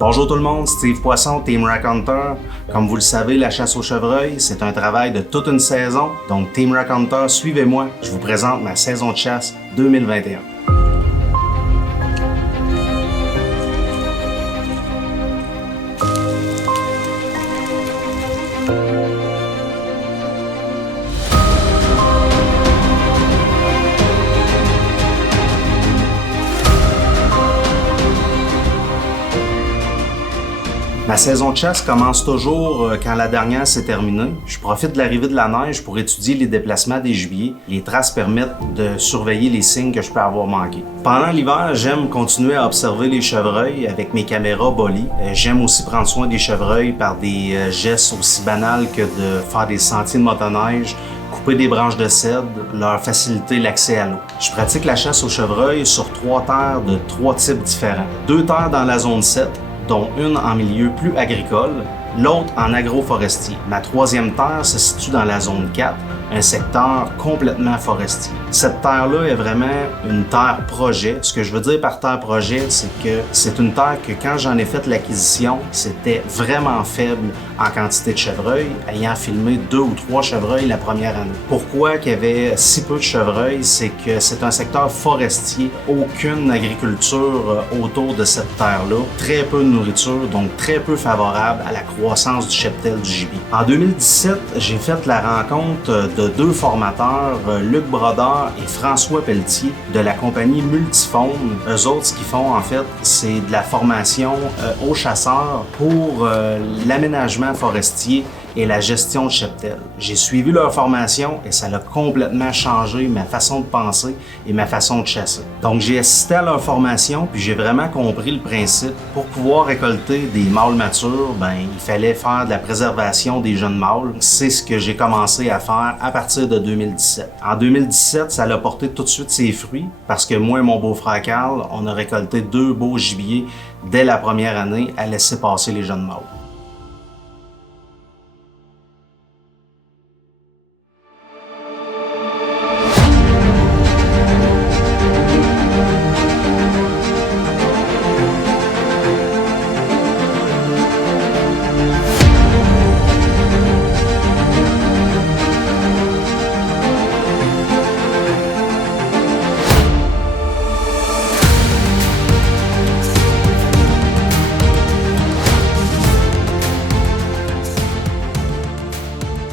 Bonjour tout le monde, Steve Poisson, Team Rack Hunter. Comme vous le savez, la chasse au chevreuil, c'est un travail de toute une saison. Donc Team Rack Hunter, suivez-moi, je vous présente ma saison de chasse 2021. Ma saison de chasse commence toujours quand la dernière s'est terminée. Je profite de l'arrivée de la neige pour étudier les déplacements des gibiers. Les traces permettent de surveiller les signes que je peux avoir manqués. Pendant l'hiver, j'aime continuer à observer les chevreuils avec mes caméras Bolly. J'aime aussi prendre soin des chevreuils par des gestes aussi banals que de faire des sentiers de motoneige, couper des branches de cèdre, leur faciliter l'accès à l'eau. Je pratique la chasse aux chevreuils sur 3 terres de 3 types différents. 2 terres dans la zone 7, dont une en milieu plus agricole, l'autre en agroforestier. Ma 3e terre se situe dans la zone 4, un secteur complètement forestier. Cette terre-là est vraiment une terre projet. Ce que je veux dire par terre projet, c'est que c'est une terre que quand j'en ai fait l'acquisition, c'était vraiment faible en quantité de chevreuils, ayant filmé 2 ou 3 chevreuils la première année. Pourquoi qu'il y avait si peu de chevreuils, c'est que c'est un secteur forestier, aucune agriculture autour de cette terre-là, très peu de nourriture, donc très peu favorable à la croissance du cheptel du gibier. En 2017, j'ai fait la rencontre de 2 formateurs, Luc Brodeur et François Pelletier, de la compagnie Multifaune. Eux autres, ce qu'ils font, en fait, c'est de la formation aux chasseurs pour l'aménagement forestier et la gestion de cheptel. J'ai suivi leur formation et ça a complètement changé ma façon de penser et ma façon de chasser. Donc j'ai assisté à leur formation puis j'ai vraiment compris le principe. Pour pouvoir récolter des mâles matures, il fallait faire de la préservation des jeunes mâles. C'est ce que j'ai commencé à faire à partir de 2017. En 2017, ça a porté tout de suite ses fruits parce que moi et mon beau-frère Carl, on a récolté 2 beaux gibiers dès la première année à laisser passer les jeunes mâles.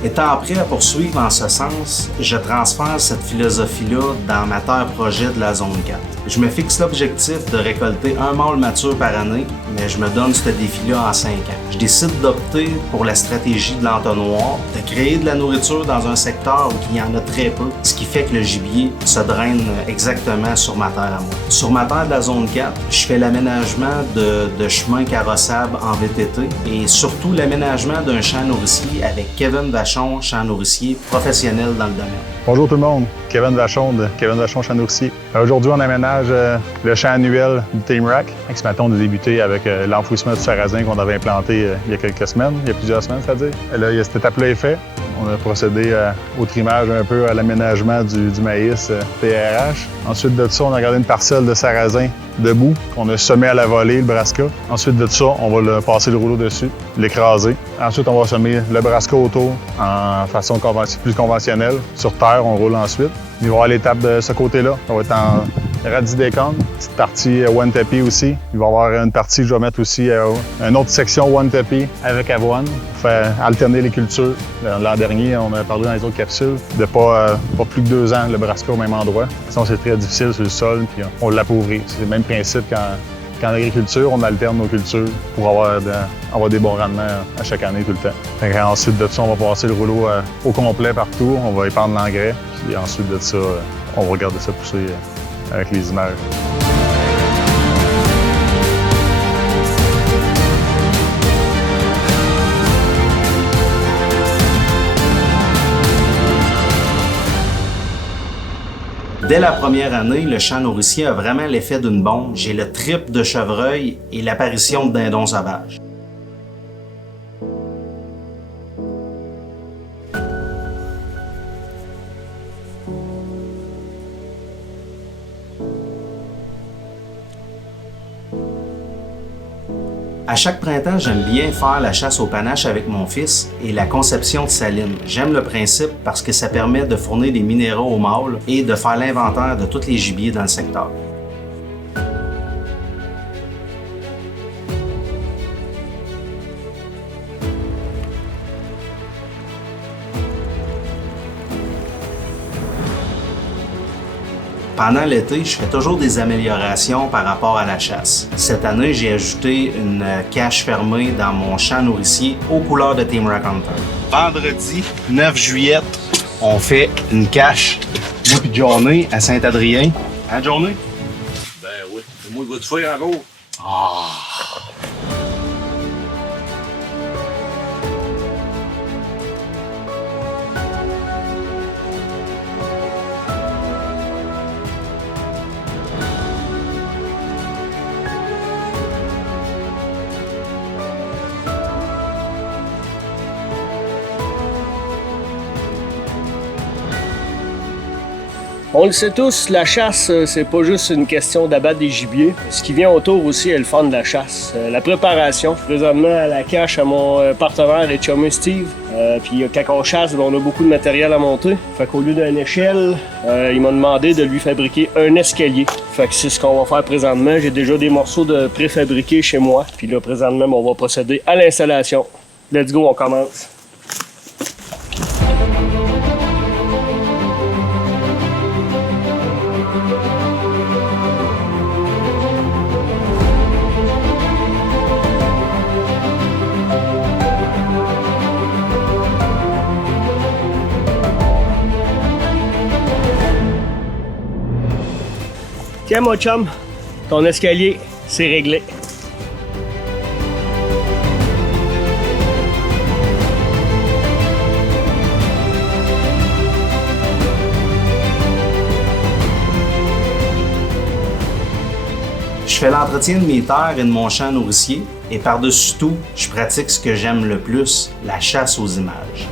Étant prêt à poursuivre en ce sens, je transfère cette philosophie-là dans ma terre projet de la zone 4. Je me fixe l'objectif de récolter un mâle mature par année, mais je me donne ce défi-là en 5 ans. Je décide d'opter pour la stratégie de l'entonnoir, de créer de la nourriture dans un secteur où il y en a très peu, ce qui fait que le gibier se draine exactement sur ma terre à moi. Sur ma terre de la zone 4, je fais l'aménagement de chemins carrossables en VTT et surtout l'aménagement d'un champ nourricier avec Kevin Vachon, champ nourricier professionnel dans le domaine. Bonjour tout le monde, Kevin Vachon de Kevin Vachon, champ nourricier. Aujourd'hui, on aménage le champ annuel du Team Rack. Ce matin, on a débuté avec l'enfouissement du sarrasin qu'on avait implanté il y a quelques semaines, il y a plusieurs semaines, c'est-à-dire. Là, cette étape-là est faite. On a procédé au trimage un peu, à l'aménagement du maïs TRH. Ensuite de ça, on a gardé une parcelle de sarrasin debout qu'on a semé à la volée, le brassica. Ensuite de ça, on va passer le rouleau dessus, l'écraser. Ensuite, on va semer le brassica autour en façon plus conventionnelle. Sur terre, on roule ensuite. Il va y avoir l'étape de ce côté-là. On va être en radis décon, petite partie one tapi aussi. Il va y avoir une partie que je vais mettre aussi, une autre section one tapi avec avoine pour faire alterner les cultures. L'an dernier, on a parlé dans les autres capsules de pas plus de 2 ans le brassica au même endroit. Sinon, c'est très difficile sur le sol, puis on l'appauvrit. C'est le même principe qu'en agriculture, on alterne nos cultures pour avoir des bons rendements à chaque année tout le temps. Ensuite de ça, on va passer le rouleau au complet partout. On va épandre l'engrais. Puis ensuite de ça, on va regarder ça pousser avec les images. Dès la première année, le champ nourricier a vraiment l'effet d'une bombe. J'ai le triple de chevreuil et l'apparition de dindons sauvages. À chaque printemps, j'aime bien faire la chasse au panache avec mon fils et la conception de saline. J'aime le principe parce que ça permet de fournir des minéraux aux mâles et de faire l'inventaire de tous les gibiers dans le secteur. Pendant l'été, je fais toujours des améliorations par rapport à la chasse. Cette année, j'ai ajouté une cache fermée dans mon champ nourricier aux couleurs de Team Rock Hunter. Vendredi 9 juillet, on fait une cache, moi et Johnny, à Saint-Adrien. Hein, Johnny? Ben oui, c'est moi qui vais te faire encore. Ah! On le sait tous, la chasse, c'est pas juste une question d'abattre des gibiers. Ce qui vient autour aussi est le fun de la chasse. La préparation, présentement à la cache à mon partenaire et chumé Steve. Puis quand on chasse, on a beaucoup de matériel à monter. Fait qu'au lieu d'une échelle, il m'a demandé de lui fabriquer un escalier. Fait que c'est ce qu'on va faire présentement. J'ai déjà des morceaux de préfabriqués chez moi. Puis là, présentement, on va procéder à l'installation. Let's go, on commence. Tiens, mon chum, ton escalier, c'est réglé. Je fais l'entretien de mes terres et de mon champ nourricier et par-dessus tout, je pratique ce que j'aime le plus, la chasse aux images.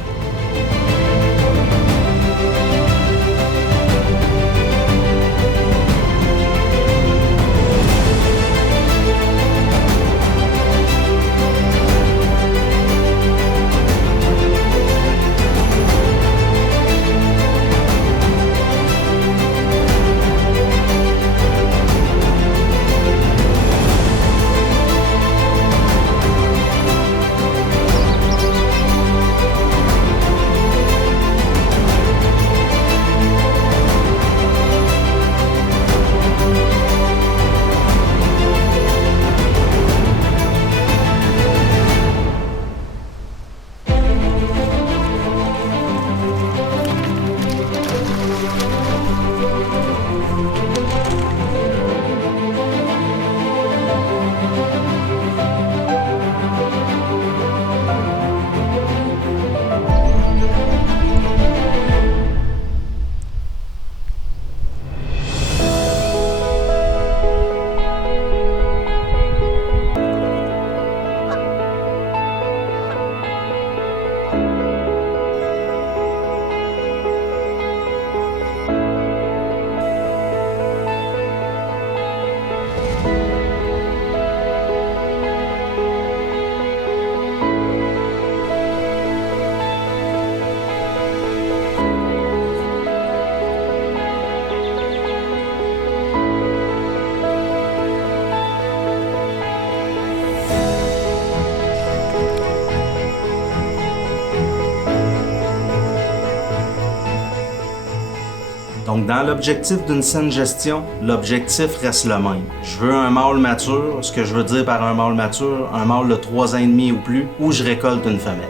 Donc, dans l'objectif d'une saine gestion, l'objectif reste le même. Je veux un mâle mature, ce que je veux dire par un mâle mature, un mâle de 3 ans et demi ou plus, où je récolte une femelle.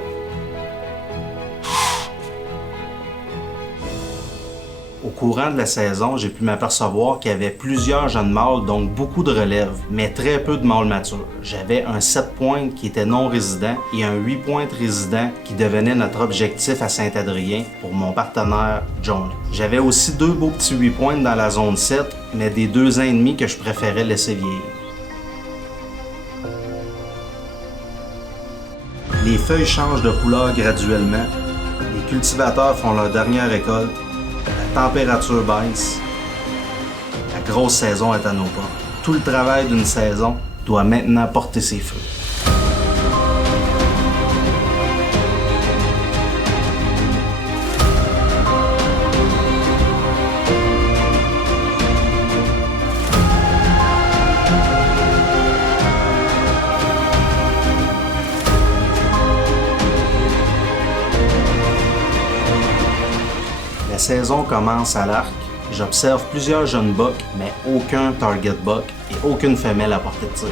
Au courant de la saison, j'ai pu m'apercevoir qu'il y avait plusieurs jeunes mâles, donc beaucoup de relèves, mais très peu de mâles matures. J'avais un 7 pointes qui était non résident et un 8 pointes résident qui devenait notre objectif à Saint-Adrien pour mon partenaire John. J'avais aussi 2 beaux petits 8 pointes dans la zone 7, mais des 2 ans et demi que je préférais laisser vieillir. Les feuilles changent de couleur graduellement, les cultivateurs font leur dernière récolte, la température baisse, la grosse saison est à nos portes. Tout le travail d'une saison doit maintenant porter ses fruits. saison commence à l'arc. J'observe plusieurs jeunes bucks, mais aucun target buck et aucune femelle à portée de tir.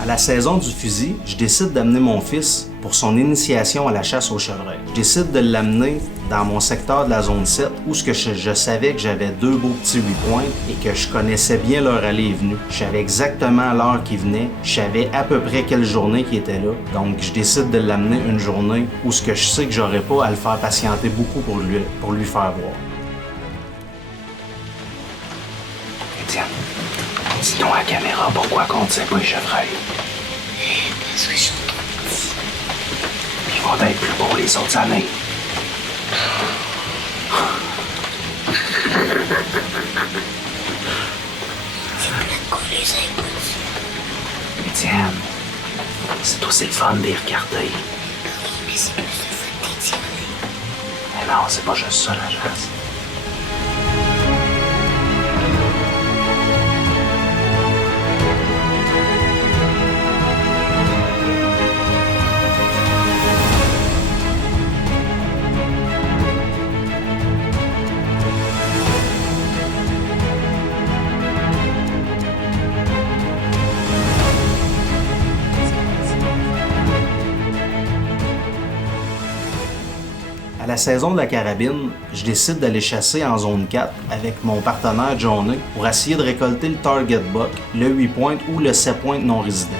À la saison du fusil, je décide d'amener mon fils pour son initiation à la chasse au chevreuil. Je décide de l'amener dans mon secteur de la zone 7 où je savais que j'avais 2 beaux petits 8 pointes et que je connaissais bien leur allée et venue. Je savais exactement l'heure qu'ils venaient, je savais à peu près quelle journée qui était là. Donc je décide de l'amener une journée où je sais que j'aurais pas à le faire patienter beaucoup pour lui faire voir. Étienne, dis-donc à la caméra pourquoi qu'on ne sait pas les chevreuils. Parce que je suis trop petit. Ils vont être plus beaux les autres années. C'est plein de coulisses avec moi. Étienne, c'est aussi le fun de les regarder. Oui, mais c'est plus de fun d'être tiré. Mais non, c'est pas juste ça la chasse. À la saison de la carabine, je décide d'aller chasser en zone 4 avec mon partenaire Johnny pour essayer de récolter le target buck, le 8 pointes ou le 7 pointes non résident.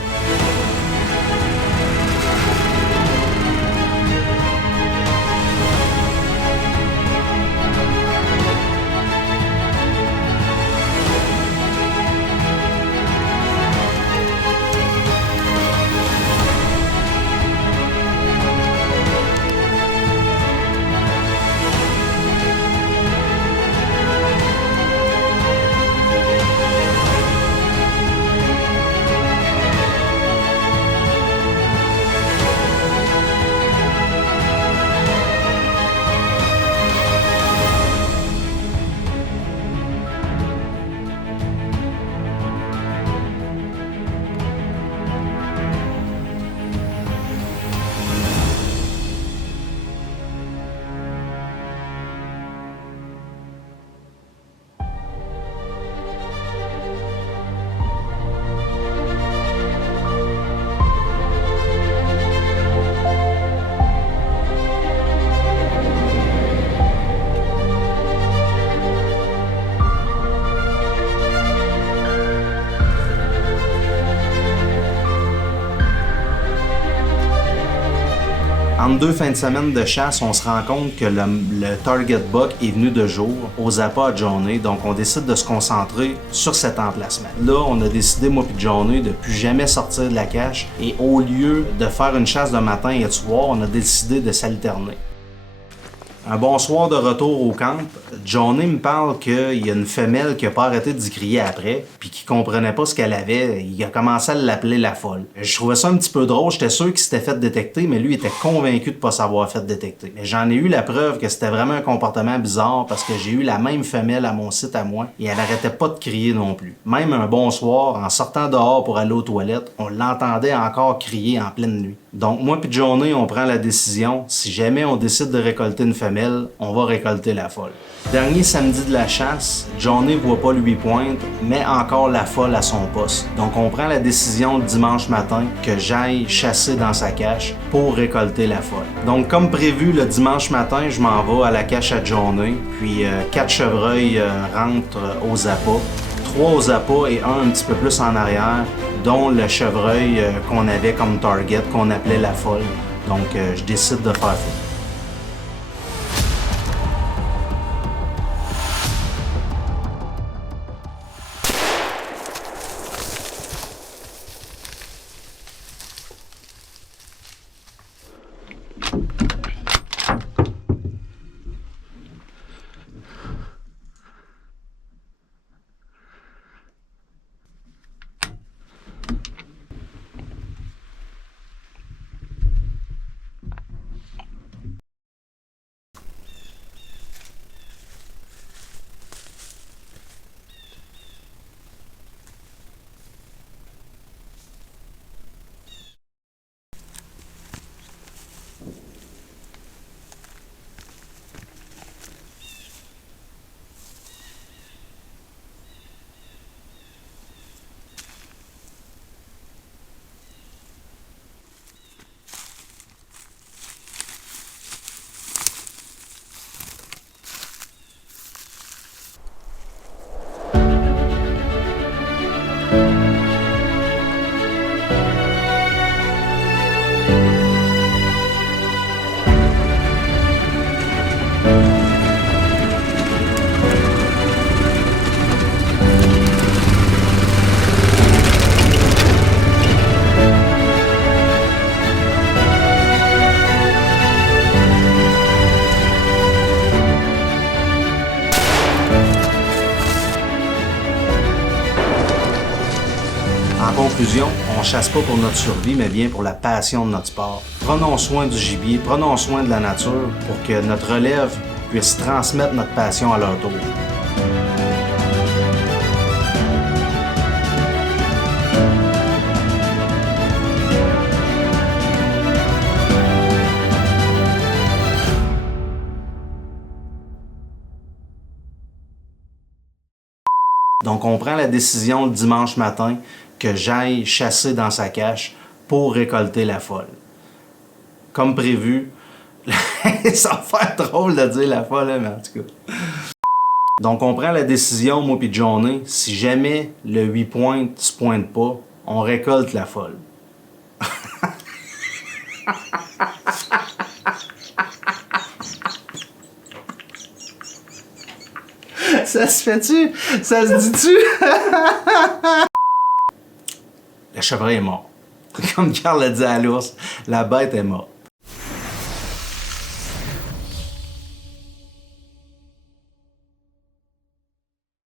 Entre 2 fins de semaine de chasse, on se rend compte que le target buck est venu de jour aux appâts à Johnny, donc on décide de se concentrer sur cet emplacement. Là, on a décidé, moi et Johnny, de plus jamais sortir de la cache et au lieu de faire une chasse de matin et de soir, on a décidé de s'alterner. Un bon soir de retour au camp, Johnny me parle qu'il y a une femelle qui a pas arrêté d'y crier après, puis qui comprenait pas ce qu'elle avait. Il a commencé à l'appeler la folle. Je trouvais ça un petit peu drôle, j'étais sûr qu'il s'était fait détecter, mais lui était convaincu de pas s'avoir fait détecter. Mais j'en ai eu la preuve que c'était vraiment un comportement bizarre parce que j'ai eu la même femelle à mon site à moi et elle arrêtait pas de crier non plus. Même un bon soir, en sortant dehors pour aller aux toilettes, on l'entendait encore crier en pleine nuit. Donc moi puis Johnny, on prend la décision, si jamais on décide de récolter une femelle, on va récolter la folle. Dernier samedi de la chasse, Johnny voit pas le 8 pointes, mais encore la folle à son poste. Donc on prend la décision le dimanche matin que j'aille chasser dans sa cache pour récolter la folle. Donc comme prévu, le dimanche matin, je m'en vais à la cache à Johnny, puis 4 chevreuils rentrent aux appâts. 3 aux appâts et un petit peu plus en arrière, dont le chevreuil qu'on avait comme target, qu'on appelait la folle. Donc je décide de faire feu. conclusion, on chasse pas pour notre survie, mais bien pour la passion de notre sport. Prenons soin du gibier, prenons soin de la nature pour que notre relève puisse transmettre notre passion à leur tour. Donc, on prend la décision le dimanche matin que j'aille chasser dans sa cache pour récolter la folle. Comme prévu, ça va faire drôle de dire la folle, mais en tout cas. Donc, on prend la décision, moi puis Johnny, si jamais le 8 pointes se pointe pas, on récolte la folle. Ça se fait-tu? Ça se dit-tu? Le chevreuil est mort. Comme Carl l'a dit à l'ours, la bête est morte.